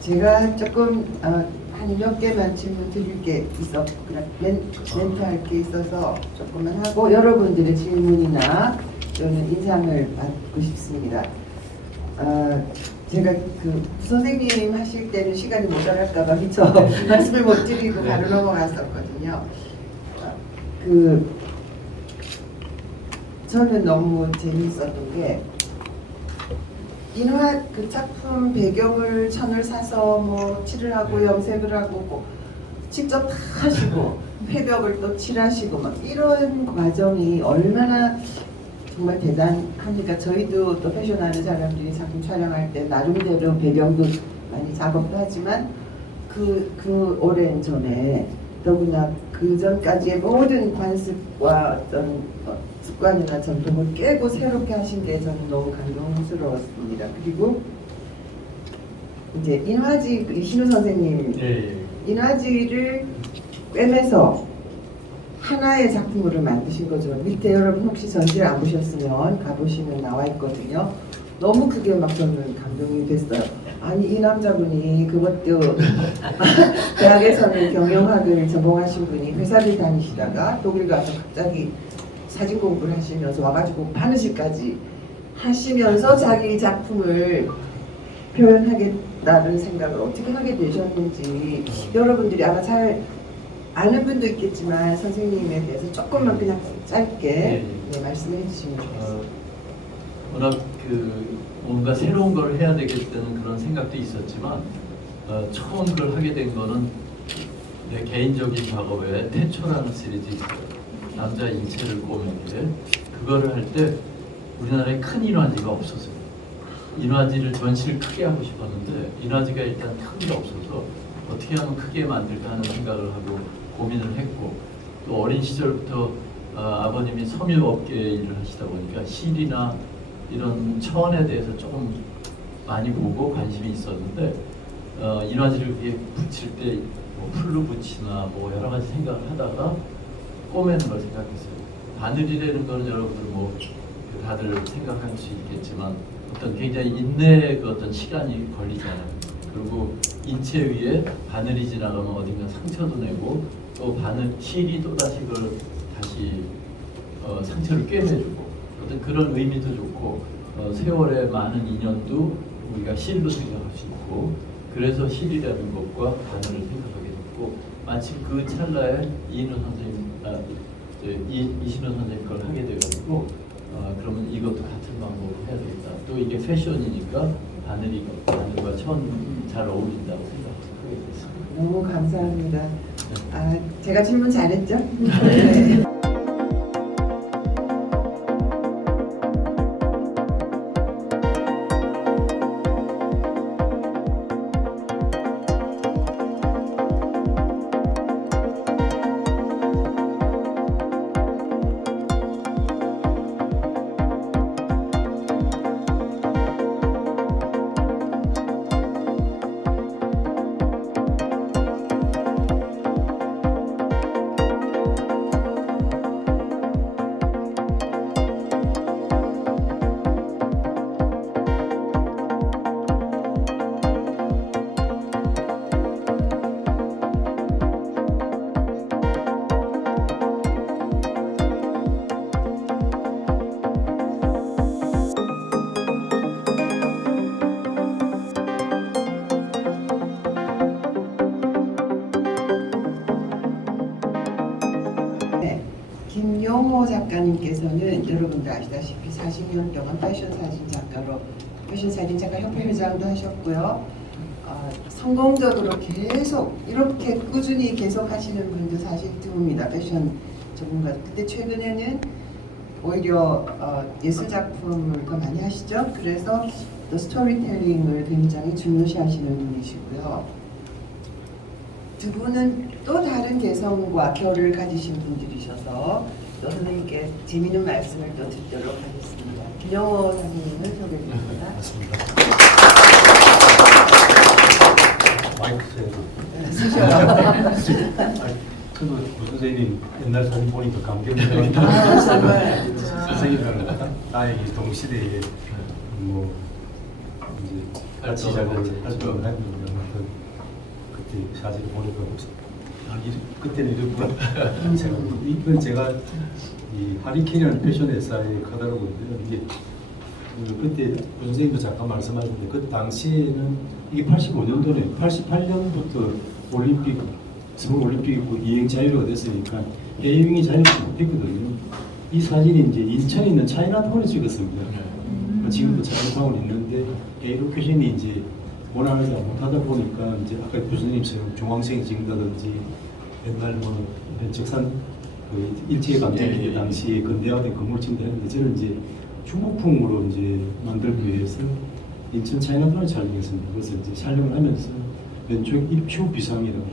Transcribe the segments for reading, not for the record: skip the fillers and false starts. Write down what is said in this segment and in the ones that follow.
제가 조금 한 몇 개만 질문 드릴 게 있어, 멘트할 게 있어서 조금만 하고 여러분들의 질문이나 또는 인상을 받고 싶습니다. 제가 그 선생님 하실 때는 시간이 모자랄까봐 미처 말씀을 못 드리고 바로 넘어갔었거든요. 저는 너무 재미있었던 게 인화 그 작품 배경을 천을 사서 뭐 칠을 하고 염색을 하고 뭐 직접 다 하시고 회벽을 또 칠하시고 막 이런 과정이 얼마나 정말 대단합니까? 저희도 또 패션하는 사람들이 작품 촬영할 때 나름대로 배경도 많이 작업도 하지만 그 오랜 전에 더구나 그 전까지의 모든 관습과 어떤 습관이나 전통을 깨고 새롭게 하신 게 저는 너무 감동스러웠습니다. 그리고 이제 인화지 이신우 선생님 인화지를 꿰매서 하나의 작품으로 만드신 거죠. 밑에 여러분 혹시 전시를 안 보셨으면 가보시면 나와 있거든요. 너무 그게 막 저는 감동이 됐어요. 아니 이 남자분이 그것도 대학에서는 경영학을 전공하신 분이 회사를 다니시다가 독일 가서 갑자기 사진 공부를 하시면서 와가지고 바느질까지 하시면서 자기 작품을 표현하겠다는 생각을 어떻게 하게 되셨는지 여러분들이 아마 잘 아는 분도 있겠지만 선생님에 대해서 조금만 그냥 짧게 말씀해 주시면 좋겠습니다. 워낙 뭔가 새로운 걸 해야 되겠다는 그런 생각도 있었지만 처음 그걸 하게 된 거는 내 개인적인 작업에 태초라는 시리즈 있어요. 남자 인체를 꼬매게 그거를 할 때 우리나라에 큰 인화지가 없었어요. 인화지를 전시를 크게 하고 싶었는데 인화지가 일단 큰 게 없어서 어떻게 하면 크게 만들까 하는 생각을 하고 고민을 했고 또 어린 시절부터 아버님이 섬유업계 일을 하시다 보니까 실이나 이런 천에 대해서 조금 많이 보고 관심이 있었는데 인화지를 위에 붙일 때 뭐 풀로 붙이나 뭐 여러 가지 생각을 하다가 꼬매는 걸 생각했어요. 바늘이라는 거는 여러분들 뭐 다들 생각할 수 있겠지만 어떤 굉장히 인내의 그 어떤 시간이 걸리잖아요. 그리고 인체 위에 바늘이 지나가면 어딘가 상처도 내고 또 바늘 실이 또 다시 그걸 다시 상처를 꿰매주고 어떤 그런 의미도 좋고 세월의 많은 인연도 우리가 실로 생각할 수 있고 그래서 실이라는 것과 바늘을 생각하게 됐고 마침 그 찰나에 이신우 선생님 걸 하게 돼가지고 그러면 이것도 같은 방법으로 해야 되겠다. 또 이게 패션이니까 바늘과 천 잘 어울린다고 생각하게 됐습니다. 너무 감사합니다. 제가 질문 잘했죠? 네. 김용호 작가님께서는 여러분들 아시다시피 40년 동안 패션 사진 작가 협회 회장도 하셨고요. 성공적으로 계속 이렇게 꾸준히 계속 하시는 분도 사실 드뭅니다. 패션 전문가. 근데 최근에는 오히려 예술 작품을 더 많이 하시죠. 그래서 또 스토리텔링을 굉장히 중요시하시는 분이시고요. 두 분은 또 다른 개성과 결을 가지신 분들이셔서 또 선생님께 재미있는 말씀을 또 듣도록 하겠습니다. 김용호 선생님을 소개드립니다. 맞습니다. 마이크 저도 고 선생님 옛날 사진 보니까 감격스러웠다. 정말 선생님이랑 나의 동시대에 뭐 이제 같이 활동을 활동을 하는 그때 사진을 보니까 그때는 이랬구나. 이건 제가 이 하리케인이라는 패션 회사의 카탈로그인데요. 이게 그때 부 선생님도 잠깐 말씀하셨는데 그 당시에는 이게 85년도네. 88년부터 올림픽 서울 올림픽이 있고 이행 자유로가 됐으니까 해외여행이 자유롭지 못했거든요. 이 사진이 이제 인천에 있는 차이나타운에 찍었습니다. 지금도 차이나타운이 있는데 에이로케이션이 이제 원하는 잘 못하다 보니까 이제 아까 교수님처럼 중앙생이 찍는다든지 옛날 뭐 이런 적산 그 일제 강점기 당시에 근대화된 건물 찍는다 했는데 저는 이제 중국풍으로 이제 만들기 위해서 인천 차이나타운을 촬영했습니다. 그래서 이제 촬영을 하면서 왼쪽 입추 비상이라고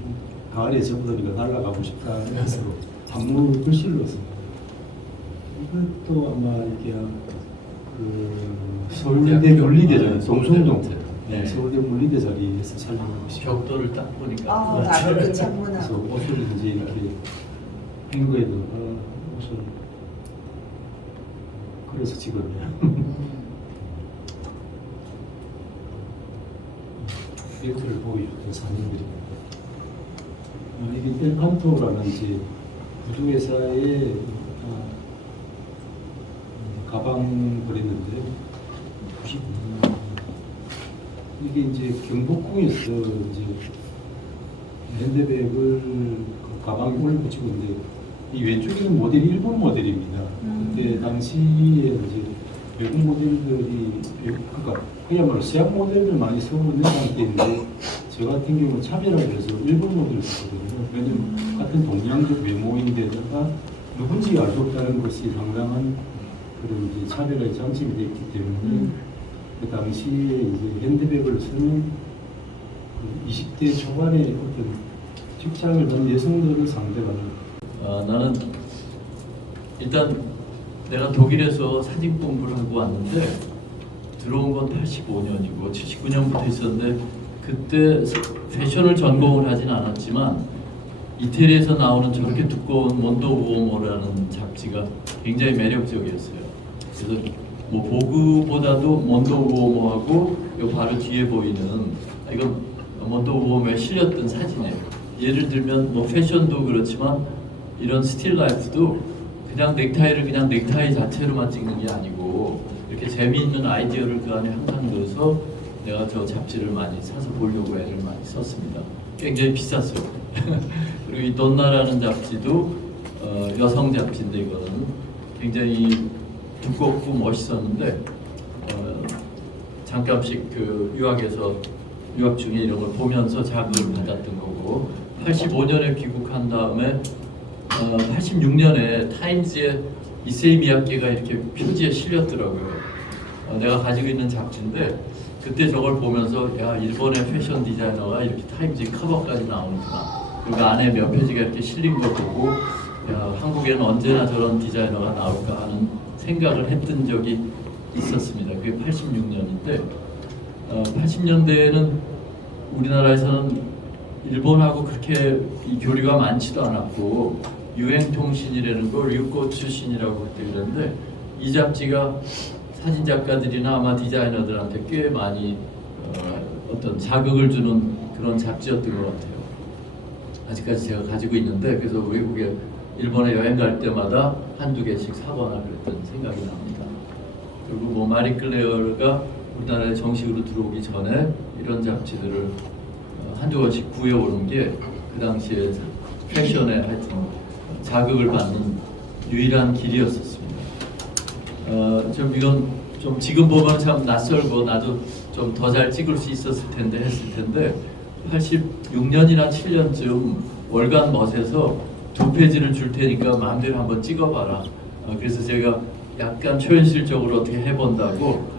가을에 저보다가 날아가고 싶다 해서 한문 글씨를 넣었습니다. 이것도 아마 이게 그 서울대 물리대 자리, 동성동 네. 서울대 물리대 자리에서 촬영하고 있습니다. 벽돌을 딱 보니까 나도 그 그래서 창문하고. 옷을 이제 이렇게 행거에다가 옷을 그래서 찍었네요. 이것들을 보여줬던 사진들입니다. 이게 엘칸토라는 이제 구두회사의 가방 그랬는데 99년 이게 이제 경복궁에서 이제 핸드백을 그 가방에 올려 붙이고 있는데 이 왼쪽에는 모델이 일본 모델입니다. 그때 당시에 이제 외국 모델들이 그러니까 그야말로 서양 모델들 많이 쓰고 있는 상태인데 저 같은 경우는 차별화를 해서 일본 모델을 썼거든요. 왜냐면 같은 동양적 외모인데다가 누군지 알 수 없다는 것이 상당한 그런 이제 차별화의 장점이 됐기 때문에 그 당시에 이제 핸드백을 쓰는 그 20대 초반의 어떤 직장을 가진 여성들을 상대로 하는 나는 일단 내가 독일에서 사진 공부를 하고 왔는데 들어온 건 85년이고 79년부터 있었는데 그때 패션을 전공을 하진 않았지만 이태리에서 나오는 저렇게 두꺼운 몬도 우오모라는 잡지가 굉장히 매력적이었어요. 그래서 뭐 보그보다도 몬도 우오모하고 요 바로 뒤에 보이는 이건 몬도 우오모에 실렸던 사진이에요. 예를 들면 뭐 패션도 그렇지만 이런 스틸 라이프도 그냥 넥타이를 그냥 넥타이 자체로만 찍는 게 아니고 이렇게 재미있는 아이디어를 그 안에 항상 넣어서 내가 저 잡지를 많이 사서 보려고 애를 많이 썼습니다. 굉장히 비쌌어요. 그리고 이 돈나라는 잡지도 여성 잡지인데 이거는 굉장히 두껍고 멋있었는데 잠깐씩 그 유학 중에 이런 걸 보면서 자극을 받았던 거고 85년에 귀국한 다음에 86년에 타임즈에 이세이 미야케가 이렇게 표지에 실렸더라고요. 내가 가지고 있는 잡지인데 그때 저걸 보면서 야 일본의 패션 디자이너가 이렇게 타임즈 커버까지 나오는구나. 그리고 안에 몇 표지가 이렇게 실린 걸 보고 야 한국에는 언제나 저런 디자이너가 나올까 하는 생각을 했던 적이 있었습니다. 그게 86년인데 80년대에는 우리나라에서는 일본하고 그렇게 이 교류가 많지도 않았고 유행통신이라는 걸 류코 출신이라고 그때 그랬는데 이 잡지가 사진 작가들이나 아마 디자이너들한테 꽤 많이 어떤 자극을 주는 그런 잡지였던 것 같아요. 아직까지 제가 가지고 있는데 그래서 외국에 일본에 여행 갈 때마다 한두 개씩 사거나 그랬던 생각이 납니다. 그리고 뭐 마리 클레어가 우리나라에 정식으로 들어오기 전에 이런 잡지들을 한두 권씩 구해오는 게 그 당시에 패션에 하여튼 자극을 받는 유일한 길이었었습니다. 좀 이건 좀 지금 보면 참 낯설고 나도 좀 더 잘 찍을 수 있었을 텐데 했을 텐데 86년이나 7년쯤 월간 멋에서 2페이지를 줄 테니까 마음대로 한번 찍어봐라. 그래서 제가 약간 초현실적으로 어떻게 해본다고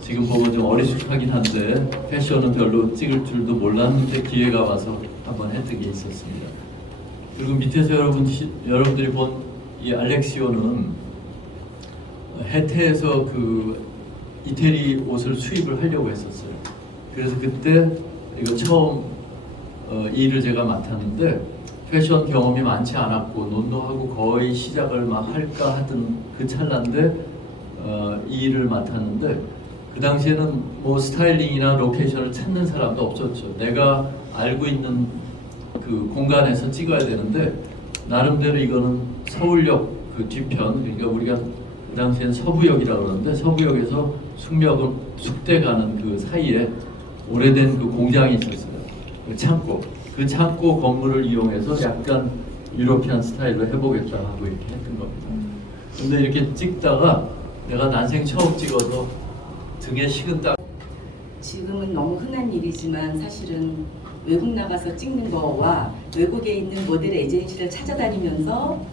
지금 보면 좀 어리숙하긴 한데 패션은 별로 찍을 줄도 몰랐는데 기회가 와서 한번 했던 게 있었습니다. 그리고 밑에서 여러분들이 본 이 알렉시오는 해태에서 그 이태리 옷을 수입을 하려고 했었어요. 그래서 그때 이거 처음 이 일을 제가 맡았는데 패션 경험이 많지 않았고 논노하고 거의 시작을 막 할까 하던 그 찰나인데 이 일을 맡았는데 그 당시에는 뭐 스타일링이나 로케이션을 찾는 사람도 없었죠. 내가 알고 있는 그 공간에서 찍어야 되는데 나름대로 이거는 서울역 그 뒤편, 그러니까 우리가 그 당시엔 서부역이라고 그러는데 서부역에서 숙대 가는 그 사이에 오래된 그 공장이 있었어요. 그 창고 건물을 이용해서 약간 유로피안 스타일로 해보겠다 하고 이렇게 했던 겁니다. 근데 이렇게 찍다가 내가 난생 처음 찍어서 등에 식은땀. 지금은 너무 흔한 일이지만 사실은 외국 나가서 찍는 거와 외국에 있는 모델 에이전시를 찾아다니면서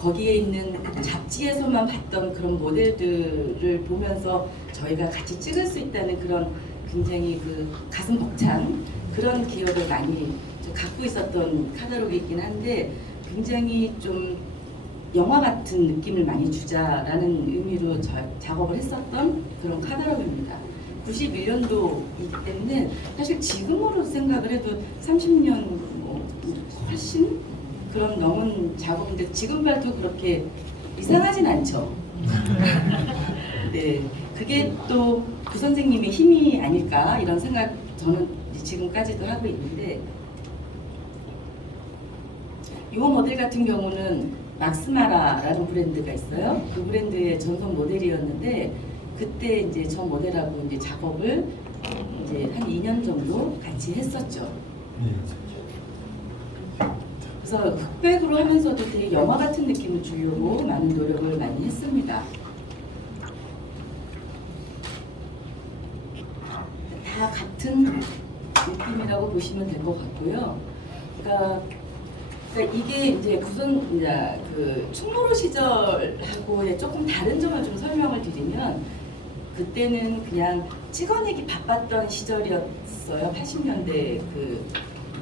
거기에 있는 잡지에서만 봤던 그런 모델들을 보면서 저희가 같이 찍을 수 있다는 그런 굉장히 그 가슴 벅찬 그런 기억을 많이 갖고 있었던 카탈로그이긴 한데 굉장히 좀 영화 같은 느낌을 많이 주자라는 의미로 작업을 했었던 그런 카탈로그입니다. 91년도이기 때문에 사실 지금으로 생각을 해도 30년 뭐 훨씬 그런 넘은 작업인데 지금 봐도 그렇게 이상하진 않죠. 네, 그게 또 그 선생님의 힘이 아닐까 이런 생각 저는 지금까지도 하고 있는데 이 모델 같은 경우는 막스마라라는 브랜드가 있어요. 그 브랜드의 전속 모델이었는데 그때 이제 저 모델하고 이제 작업을 이제 한 2년 정도 같이 했었죠. 그래서 흑백으로 하면서도 되게 영화 같은 느낌을 주려고 많은 노력을 많이 했습니다. 다 같은 느낌이라고 보시면 될 것 같고요. 그러니까 이게 이제 그 충무로 시절하고의 조금 다른 점을 좀 설명을 드리면 그때는 그냥 찍어내기 바빴던 시절이었어요. 80년대 그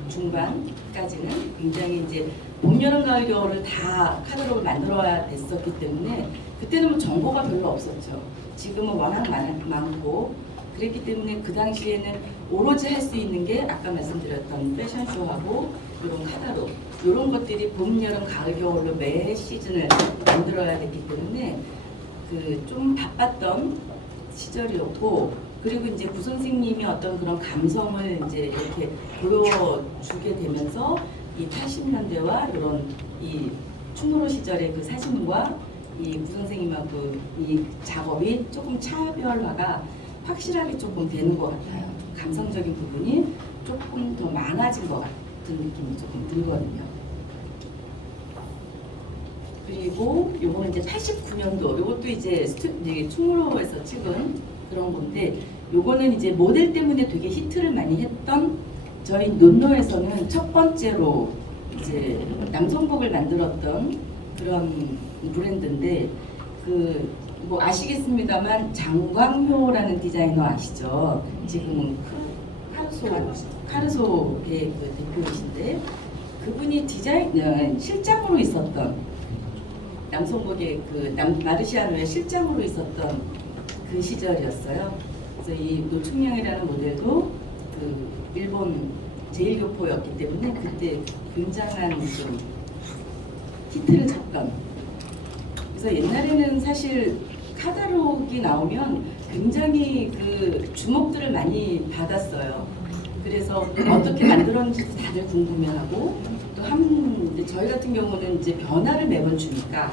중반까지는 굉장히 이제 봄, 여름, 가을, 겨울을 다 카talog을 만들어야 됐었기 때문에 그때는 뭐 정보가 별로 없었죠. 지금은 워낙 많고 그랬기 때문에 그 당시에는 오로지 할 수 있는 게 아까 말씀드렸던 패션쇼하고 이런 카탈로그 이런 것들이 봄, 여름, 가을, 겨울로 매 시즌을 만들어야 됐기 때문에 그 좀 바빴던 시절이었고 그리고 이제 구 선생님이 어떤 그런 감성을 이제 이렇게 보여주게 되면서 이 80년대와 이런 이 충무로 시절의 그 사진과 이 구 선생님하고 이 작업이 조금 차별화가 확실하게 조금 되는 것 같아요. 감성적인 부분이 조금 더 많아진 것 같은 느낌이 조금 들거든요. 그리고 요거는 이제 89년도, 요것도 이제 충무로에서 찍은 그런 건데, 요거는 이제 모델 때문에 되게 히트를 많이 했던 저희 논노에서는 첫 번째로 이제 남성복을 만들었던 그런 브랜드인데, 그 뭐 아시겠습니다만 장광효라는 디자이너 아시죠? 지금은 카르소의 그 대표이신데 그분이 실장으로 있었던 남성복의 그 마르시아노의 실장으로 있었던 그 시절이었어요. 그래서 이 노충명이라는 모델도 그 일본 제1교포였기 때문에 그때 굉장한 좀 히트를 쳤던. 그래서 옛날에는 사실 카탈로그가 나오면 굉장히 그 주목들을 많이 받았어요. 그래서 어떻게 만들었는지 다들 궁금해하고 또 저희 같은 경우는 이제 변화를 매번 주니까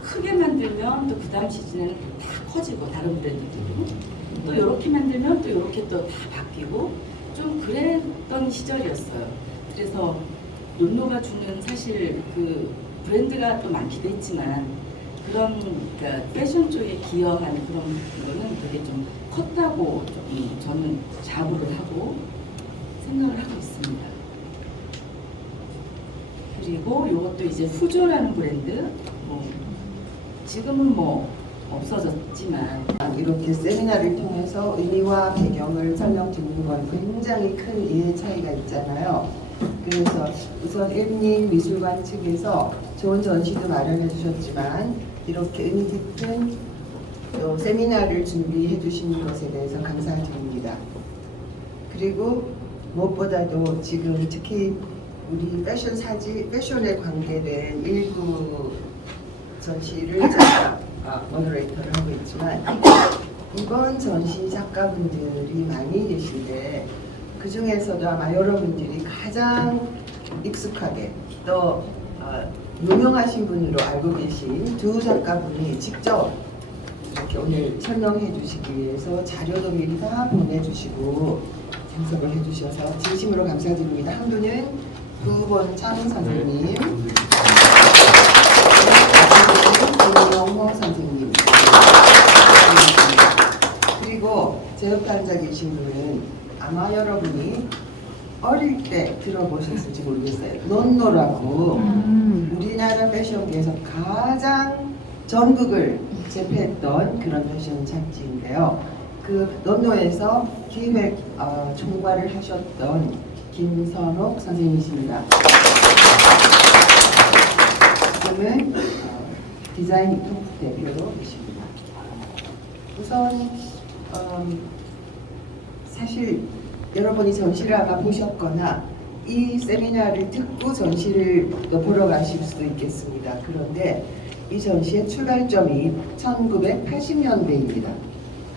크게 만들면 또 그 다음 시즌에는 다 커지고 다른 브랜드들도 또 이렇게 만들면 또 이렇게 또 다 바뀌고 좀 그랬던 시절이었어요. 그래서 논노가 주는 사실 그 브랜드가 또 많기도 했지만 그런 그러니까 패션 쪽에 기여한 그런 거는 되게 좀 컸다고 좀 저는 자부를 하고 생각을 하고 있습니다. 그리고 이것도 이제 후조라는 브랜드, 지금은 뭐 없어졌지만 이렇게 세미나를 통해서 의미와 배경을 설명드리는 건 굉장히 큰 이해 차이가 있잖아요. 그래서 우선 일님 미술관 측에서 좋은 전시도 마련해 주셨지만 이렇게 의미 깊은 세미나를 준비해 주신 것에 대해서 감사드립니다. 그리고 무엇보다도 지금 특히 우리 패션에 관계된 일부 전시를 제가 모더레이터를 하고 있지만 이번 전시 작가분들이 많이 계신데 그 중에서도 아마 여러분들이 가장 익숙하게 또 유명하신 분으로 알고 계신 두 작가분이 직접 이렇게 오늘 설명해 주시기 위해서 자료도 미리 다 보내주시고 참석을 해주셔서 진심으로 감사드립니다. 한 분은 구본창 선생님, 김영호 선생님, 그리고 제 옆에 앉아 계신 분은 아마 여러분이 어릴 때 들어보셨을지 모르겠어요. 논노라고 우리나라 패션계에서 가장 전국을 제패했던 그런 패션 잡지인데요. 그 논노에서 기획 총괄을 하셨던 김선옥 선생님이십니다. 지금은 디자인 이통 대표로 계십니다. 우선 사실 여러분이 전시를 아마 보셨거나 이 세미나를 듣고 전시를 또 보러 가실 수도 있겠습니다. 그런데 이 전시의 출발점이 1980년대입니다.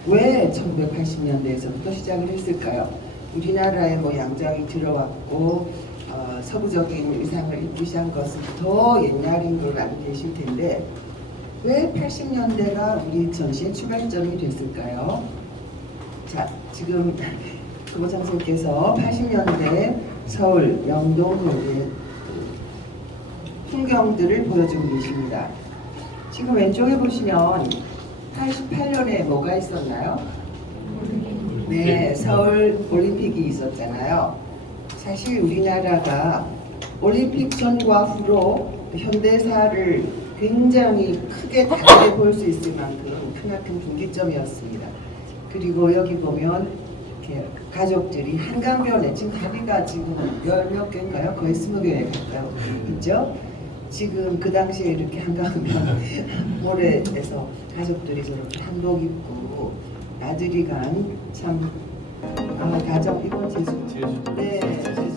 왜 1980년대에서부터 시작을 했을까요? 우리나라에 뭐 양장이 들어왔고 서구적인 의상을 입기 시작한 것은 더 옛날인 걸 알고 계실 텐데 왜 80년대가 우리 전시의 출발점이 됐을까요? 자, 지금 구본창 선생님께서 80년대 서울 영동도의 풍경들을 보여주고 계십니다. 지금 왼쪽에 보시면 88년에 뭐가 있었나요? 네, 서울 올림픽이 있었잖아요. 사실 우리나라가 올림픽 전과 후로 현대사를 굉장히 크게 다르게 볼 수 있을 만큼 크나큰 분기점이었습니다. 그리고 여기 보면 이렇게 가족들이 한강변에 지금 다리가 지금 10몇 개인가요? 거의 20개 가까이 있죠? 지금 그 당시에 이렇게 한강변 모래에서 가족들이 저렇게 한복 입고 나들이 간 참 가족 이건 제주 제주도 네 제주